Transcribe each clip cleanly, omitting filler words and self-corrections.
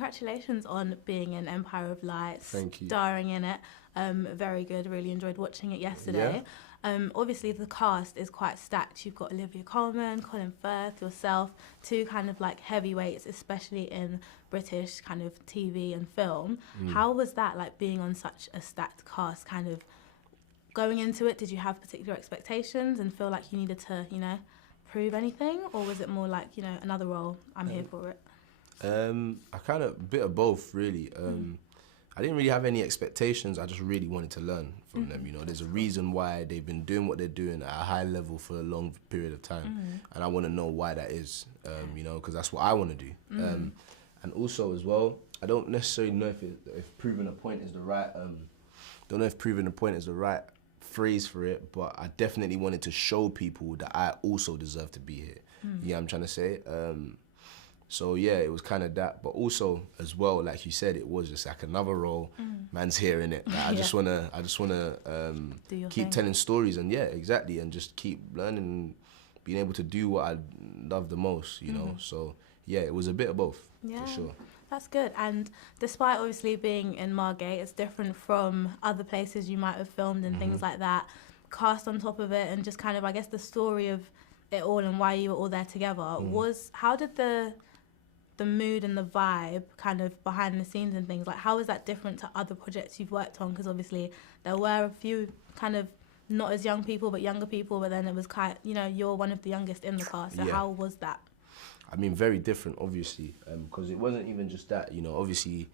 congratulations on being in Empire of Lights. Thank you. Starring in it. Very good. Really enjoyed watching it yesterday. Obviously, the cast is quite stacked. You've got Olivia Colman, Colin Firth, yourself, two kind of like heavyweights, especially in British kind of TV and film. How was that, like being on such a stacked cast, kind of going into it? Did you have particular expectations and feel like you needed to, you know, prove anything? Or was it more like, you know, another role, I'm here for it? I kind of, bit of both, really. I didn't really have any expectations. I just really wanted to learn from them. You know, there's a reason why they've been doing what they're doing at a high level for a long period of time, and I want to know why that is. You know, because that's what I want to do. And also as well, I don't necessarily know if proving a point is the right. Don't know if proving a point is the right phrase for it, but I definitely wanted to show people that I also deserve to be here. You know what I'm trying to say? So yeah, it was kind of that, but also as well, like you said, it was just like another role. Man's here in it. Like, I just wanna keep thing. telling stories, and yeah, exactly, and just keep learning, and being able to do what I love the most. You know, so yeah, it was a bit of both for sure. That's good. And despite obviously being in Margate, it's different from other places you might have filmed and things like that. Cast on top of it, and just kind of, I guess, the story of it all and why you were all there together was, how did the mood and the vibe kind of behind the scenes and things, like how is that different to other projects you've worked on? Because obviously there were a few kind of not as young people but younger people, but then it was kind, you know, you're one of the youngest in the cast, so how was that? I mean, very different, obviously, because it wasn't even just that. You know, obviously,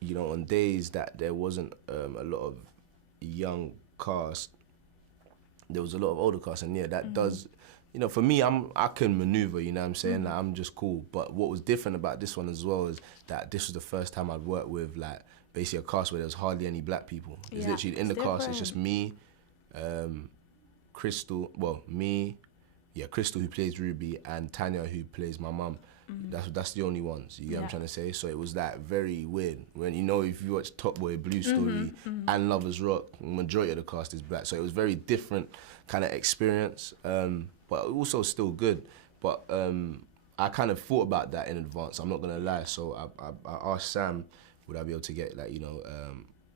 you know, on days that there wasn't a lot of young cast, there was a lot of older cast, and yeah, that does. You know, for me, I can maneuver, you know what I'm saying? Like, I'm just cool. But what was different about this one as well is that this was the first time I'd worked with, like, basically a cast where there was hardly any black people. It's literally in the cast, it's just me, Crystal, Crystal, who plays Ruby, and Tanya, who plays my mum. That's the only ones, you get what I'm trying to say? So it was that very weird. When, you know, if you watch Top Boy, Blue Story, and Lovers Rock, majority of the cast is black. So it was very different kind of experience. But also still good. But I kind of thought about that in advance, I'm not gonna lie. So I asked Sam, would I be able to get, like, you know,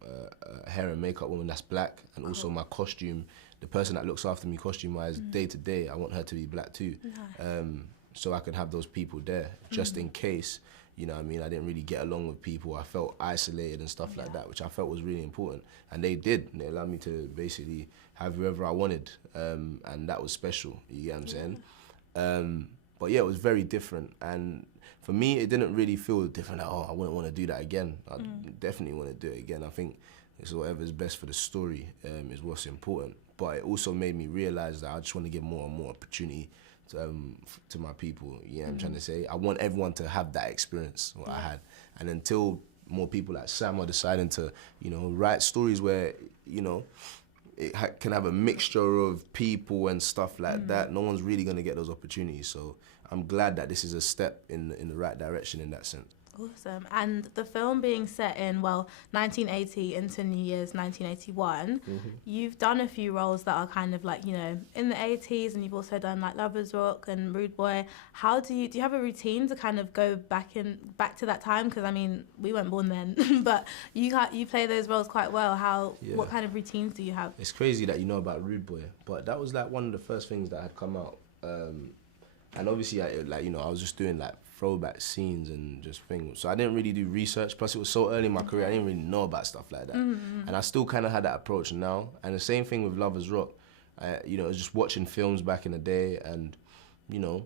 a hair and makeup woman that's black, and also my costume, the person that looks after me costume-wise day to day, I want her to be black too. So I can have those people there, just in case, you know what I mean, I didn't really get along with people, I felt isolated and stuff like that, which I felt was really important. And they did, they allowed me to basically have whoever I wanted, and that was special, you get what I'm saying? But yeah, it was very different, and for me, it didn't really feel different, like, oh, I wouldn't want to do that again. I definitely want to do it again. I think it's whatever's best for the story is what's important. But it also made me realize that I just want to give more and more opportunity to my people, you know what I'm trying to say? I want everyone to have that experience, what I had. And until more people like Sam are deciding to, you know, write stories where, you know, it can have a mixture of people and stuff like that, no one's really going to get those opportunities. So I'm glad that this is a step in the right direction in that sense. Awesome. And the film being set in, well, 1980 into New Year's 1981, you've done a few roles that are kind of like, you know, in the 80s, and you've also done like Lovers Rock and Rude Boy. How do you have a routine to kind of go back to that time? Because I mean, we weren't born then, but you play those roles quite well. What kind of routines do you have? It's crazy that you know about Rude Boy, but that was like one of the first things that had come out. And obviously, I was just doing like throwback scenes and just things. So I didn't really do research. Plus, it was so early in my career, I didn't really know about stuff like that. And I still kind of had that approach now. And the same thing with Lovers Rock. You know, it was just watching films back in the day, and you know,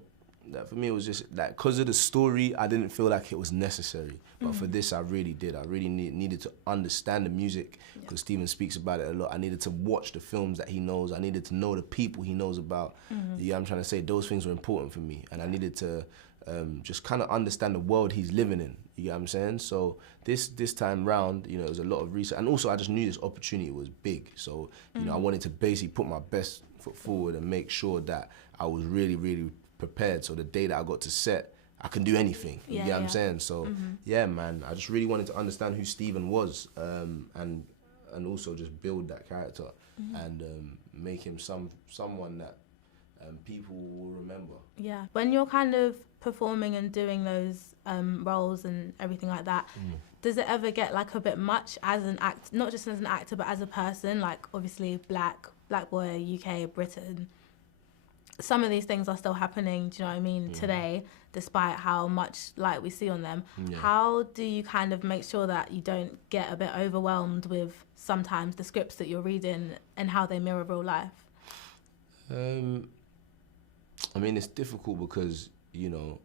that for me it was just like, because of the story, I didn't feel like it was necessary. But for this, I really did. I really needed to understand the music, because Steven speaks about it a lot. I needed to watch the films that he knows. I needed to know the people he knows about. Yeah, I'm trying to say those things were important for me, and I needed to just kind of understand the world he's living in. You get what I'm saying? So this time round, you know, it was a lot of research, and also I just knew this opportunity was big. So you know, I wanted to basically put my best foot forward and make sure that I was really, really prepared. So the day that I got to set, I can do anything. You get what I'm saying? So yeah, man, I just really wanted to understand who Steven was, and also just build that character and make him someone that people will remember. Yeah. When you're kind of performing and doing those roles and everything like that, does it ever get like a bit much as an act, not just as an actor, but as a person? Like obviously black boy, UK, Britain. Some of these things are still happening, do you know what I mean, today, despite how much light we see on them. Yeah. How do you kind of make sure that you don't get a bit overwhelmed with sometimes the scripts that you're reading and how they mirror real life? I mean, it's difficult because, you know,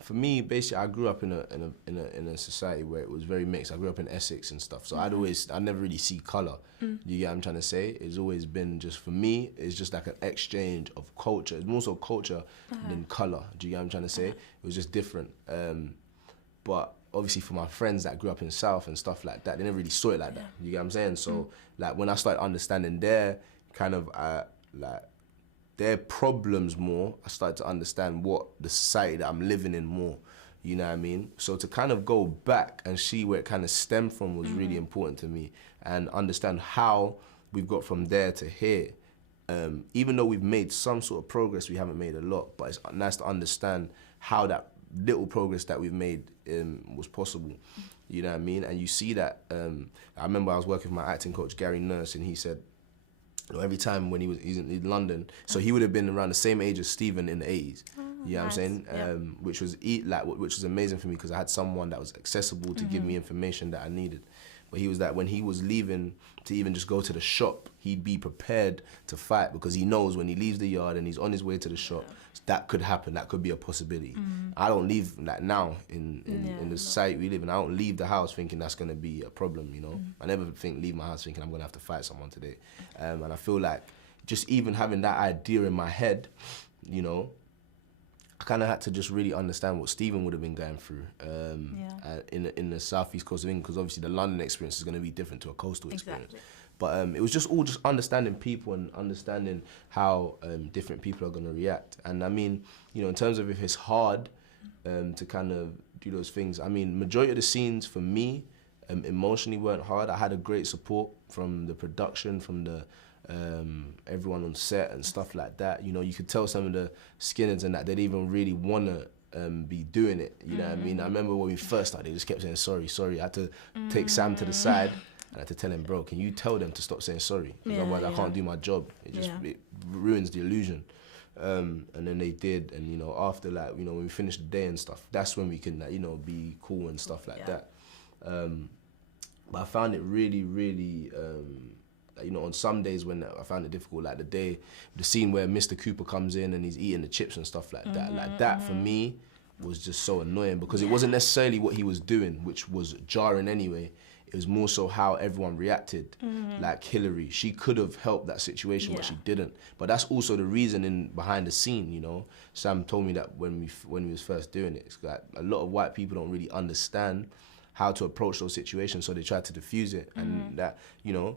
for me, basically, I grew up in a society where it was very mixed. I grew up in Essex and stuff, so I never really see color. You get what I'm trying to say? It's always been just, for me, it's just like an exchange of culture. It's more so culture than color. Do you get what I'm trying to say? It was just different. But obviously, for my friends that grew up in South and stuff like that, they never really saw it like that. You get what I'm saying? So, like, when I started understanding their kind of their problems more, I started to understand what the society that I'm living in more, you know what I mean? So to kind of go back and see where it kind of stemmed from was really important to me, and understand how we've got from there to here. Even though we've made some sort of progress, we haven't made a lot, but it's nice to understand how that little progress that we've made was possible, you know what I mean? And you see that, I remember I was working with my acting coach, Gary Nurse, and he said, every time when he's in London, so he would have been around the same age as Stephen in the 80s. You know what I'm saying? Which was amazing for me because I had someone that was accessible to give me information that I needed. But he was that when he was leaving to even just go to the shop, he'd be prepared to fight because he knows when he leaves the yard and he's on his way to the shop, that could happen, that could be a possibility. I don't leave, like now, in the society we live in, I don't leave the house thinking that's going to be a problem, you know? I never leave my house thinking I'm going to have to fight someone today. And I feel like just even having that idea in my head, you know, I kind of had to just really understand what Stephen would have been going through in the southeast coast of England, because obviously the London experience is going to be different to a coastal experience. But it was just all just understanding people and understanding how different people are going to react. And I mean, you know, in terms of if it's hard to kind of do those things, I mean, majority of the scenes for me emotionally weren't hard. I had a great support from the production, from the everyone on set and stuff like that. You know, you could tell some of the skinheads and that they didn't even really want to be doing it. You know what I mean? I remember when we first started, they just kept saying sorry. I had to take Sam to the side. I had to tell him, bro, can you tell them to stop saying sorry? Otherwise I can't do my job. It ruins the illusion. And then they did, and you know, after like, you know, when we finished the day and stuff, that's when we can, like, you know, be cool and stuff like that. But I found it really, really, you know, on some days when I found it difficult, like the scene where Mr. Cooper comes in and he's eating the chips and stuff like that. Like that for me was just so annoying because it wasn't necessarily what he was doing, which was jarring anyway. It was more so how everyone reacted. Like Hillary, she could have helped that situation, but she didn't. But that's also the reasoning behind the scene, you know. Sam told me that when we was first doing it, it's like a lot of white people don't really understand how to approach those situations, so they try to diffuse it, and that, you know,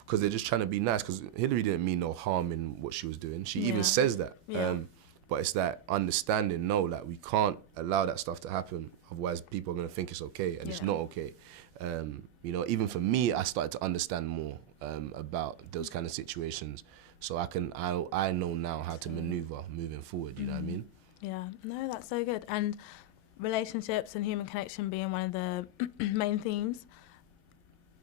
because they're just trying to be nice. Because Hillary didn't mean no harm in what she was doing. She even says that. But it's that understanding, no, like we can't allow that stuff to happen. Otherwise, people are gonna think it's okay, and it's not okay. You know, even for me, I started to understand more about those kind of situations, so I know now how to maneuver moving forward. You know what I mean? Yeah. No, that's so good. And relationships and human connection being one of the main themes.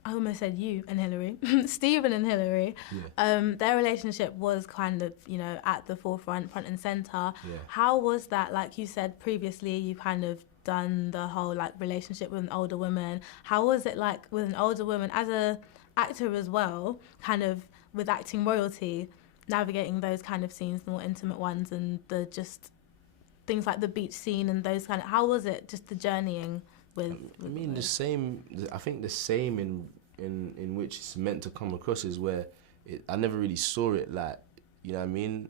I almost said you and Hillary, Stephen and Hillary. Their relationship was kind of, you know, at the forefront, front and center. How was that? Like you said previously, you kind of done the whole like relationship with an older woman. How was it like with an older woman as a actor as well, kind of with acting royalty, navigating those kind of scenes, the more intimate ones, and the just things like the beach scene and those kind of, how was it just the journeying with I mean, the same, I think the same in which it's meant to come across is where I never really saw it like, you know what I mean,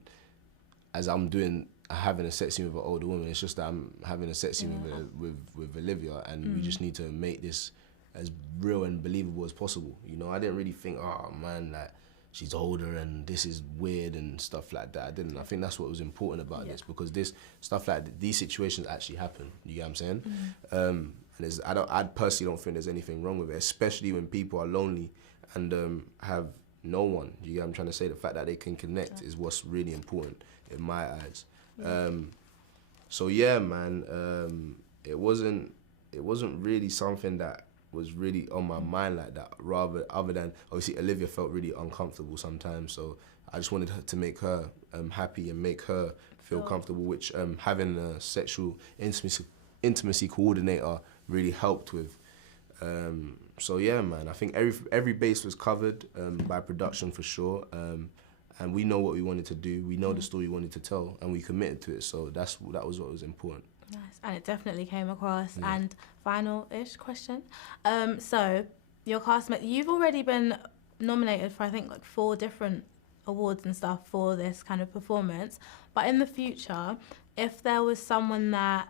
as I'm having a sex scene with an older woman. It's just that I'm having a sex scene with Olivia, and we just need to make this as real and believable as possible. You know, I didn't really think, oh man, like she's older and this is weird and stuff like that. I didn't. I think that's what was important about this, because this stuff like these situations actually happen. You get what I'm saying? And I personally don't think there's anything wrong with it, especially when people are lonely and have no one. You get what I'm trying to say? The fact that they can connect is what's really important in my eyes. So yeah, man, it wasn't really something that was really on my mind like that. Rather, other than obviously Olivia felt really uncomfortable sometimes, so I just wanted to make her happy and make her feel comfortable, which having a sexual intimacy coordinator really helped with. So yeah, man, I think every base was covered by production for sure. And we know what we wanted to do. We know the story we wanted to tell, and we committed to it. So that was what was important. Nice, and it definitely came across. Yeah. And final-ish question. So your castmate, you've already been nominated for I think like 4 different awards and stuff for this kind of performance. But in the future, if there was someone that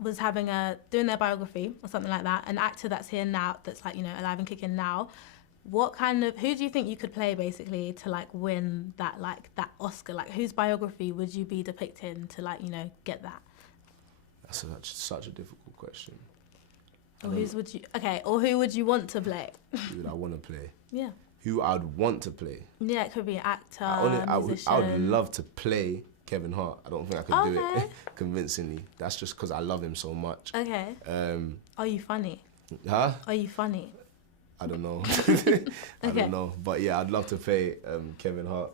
was doing their biography or something like that, an actor that's here now, that's like, you know, alive and kicking now, who do you think you could play basically to like win that Oscar? Like, whose biography would you be depicting to like, you know, get that? That's such a difficult question. Or who would you want to play? Who would I want to play? Yeah. Who I'd want to play? Yeah, it could be an actor, I would love to play Kevin Hart. I don't think I could do it convincingly. That's just because I love him so much. Okay. Are you funny? Huh? Are you funny? I don't know. I don't know. But yeah, I'd love to play Kevin Hart.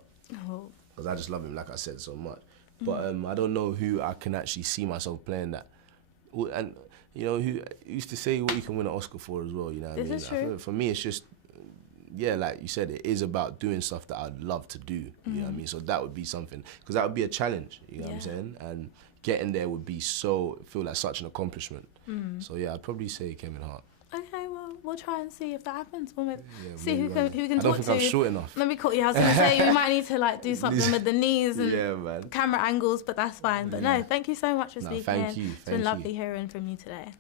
Oh. Because I just love him, like I said, so much. But I don't know who I can actually see myself playing that. And, you know, who used to say what you can win an Oscar for as well, you know what I mean? This is true. For me, it's just, yeah, like you said, it is about doing stuff that I'd love to do, you know what I mean? So that would be something, because that would be a challenge, you know what I'm saying? And getting there would be feel like such an accomplishment. So yeah, I'd probably say Kevin Hart. Okay, well, we'll try and see if that happens. We'll see who can talk to. I don't think I'm short enough. Let me call you. I was going to say, we might need to like do something with the knees and camera angles, but that's fine. But no, thank you so much for speaking. Thank you. It's been lovely hearing from you today.